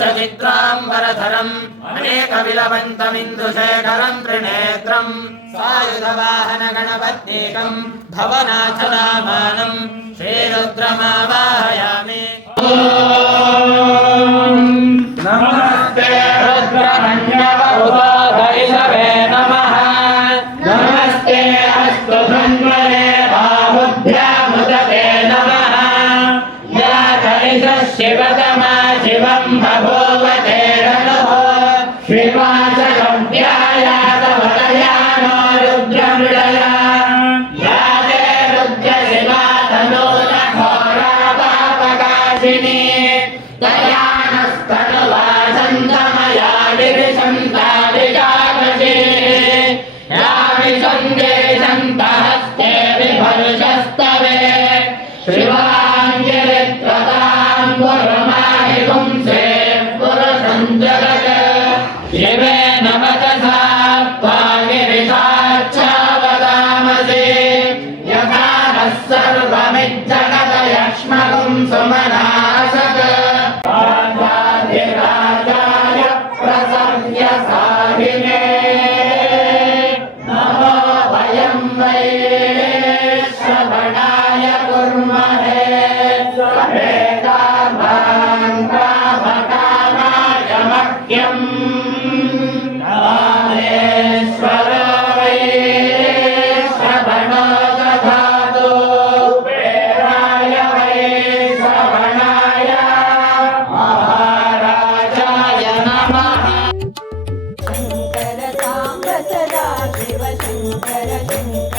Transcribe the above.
चित्राम्बरधरम् अनेकविलवन्तमिन्दुशेखरम् त्रिनेत्रम् सायुधवाहन गणपत्येकम् भवनाथनामानम् श्रीरुद्रमावाहयामि। नमस्ते रुद्रमन्यवभूतैषवे नमः। नमस्ते अस्तु धन्वने बाहुभ्यामुदते नमः। या कलिशः शिवतमा शिवम् बभूवते रनुः श्रीवासगव्यायातवदयानो रुद्रमृडया या ते रुद्रशिवा तनूरघोरापापकाशिनी तया नस्तनुवासन्तमया गिरिशन्तादिजागसी या विशन्ते सन्तहस्ते विभर्षस्तवे श्रीवाङ्गिरित्रतां पुरमाहिपुंसे पुरुषं जगत् शिवे नमतसा त्वागिरिशाच्छावदामसि यथा नः सर्वमिज्जगतयक्ष्मगुं सुमनासत् राजाधिराजाय प्रसव्यसाहिने नमो वयं वै श्रवणाय कुर्महे सवेदाभां कामकामाय मह्यम् कामेश्वरो वै श्रवणो दधातु कुबेराय वै श्रवणाय महाराजाय नमः। शंकर सांब सदा शिव शंकर शंकर